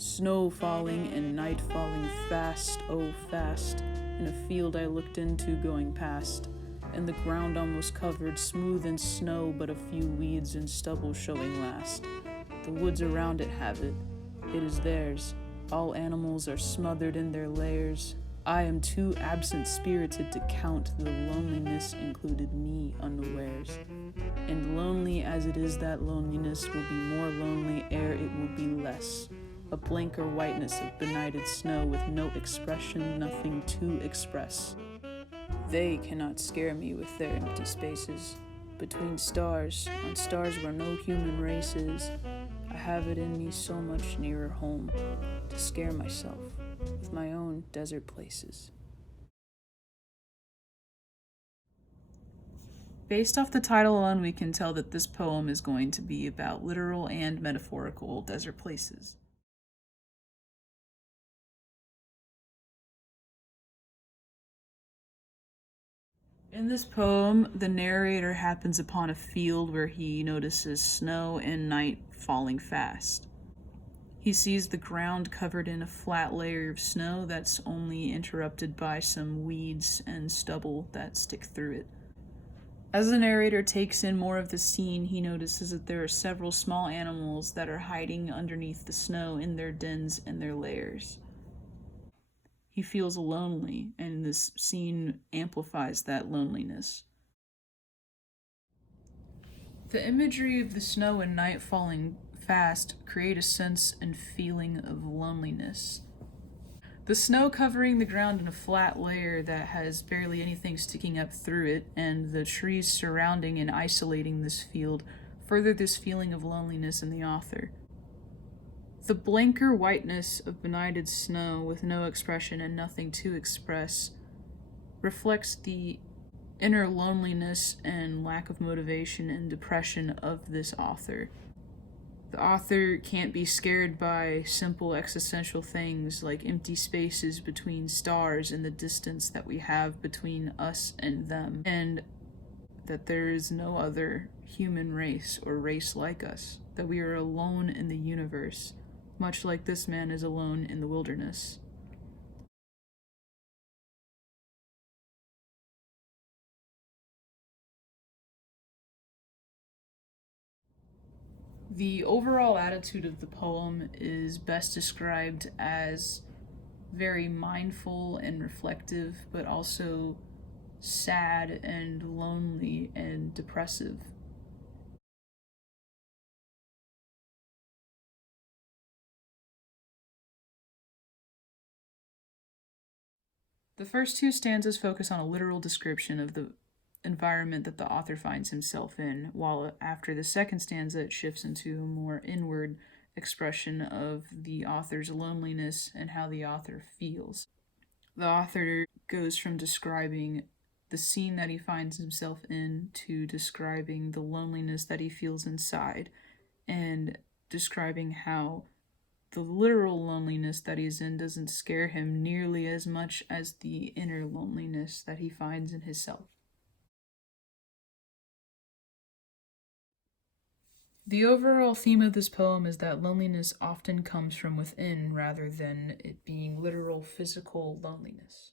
Snow falling and night falling fast, oh fast, in a field I looked into going past, and the ground almost covered, smooth in snow, but a few weeds and stubble showing last. The woods around it have it, it is theirs. All animals are smothered in their lairs. I am too absent-spirited to count the loneliness included me unawares. And lonely as it is, that loneliness will be more lonely ere it will be less. A blanker whiteness of benighted snow with no expression, nothing to express. They cannot scare me with their empty spaces. Between stars, on stars where no human race is, I have it in me so much nearer home to scare myself with my own desert places. Based off the title alone, we can tell that this poem is going to be about literal and metaphorical desert places. In this poem, the narrator happens upon a field where he notices snow and night falling fast. He sees the ground covered in a flat layer of snow that's only interrupted by some weeds and stubble that stick through it. As the narrator takes in more of the scene, he notices that there are several small animals that are hiding underneath the snow in their dens and their lairs. He feels lonely, and this scene amplifies that loneliness. The imagery of the snow and night falling fast create a sense and feeling of loneliness. The snow covering the ground in a flat layer that has barely anything sticking up through it, and the trees surrounding and isolating this field further this feeling of loneliness in the author. The blanker whiteness of benighted snow with no expression and nothing to express reflects the inner loneliness and lack of motivation and depression of this author. The author can't be scared by simple existential things like empty spaces between stars and the distance that we have between us and them, and that there is no other human race or race like us, that we are alone in the universe, much like this man is alone in the wilderness. The overall attitude of the poem is best described as very mindful and reflective, but also sad and lonely and depressive. The first two stanzas focus on a literal description of the environment that the author finds himself in, while after the second stanza it shifts into a more inward expression of the author's loneliness and how the author feels. The author goes from describing the scene that he finds himself in to describing the loneliness that he feels inside, and describing how the literal loneliness that he's in doesn't scare him nearly as much as the inner loneliness that he finds in himself. The overall theme of this poem is that loneliness often comes from within rather than it being literal physical loneliness.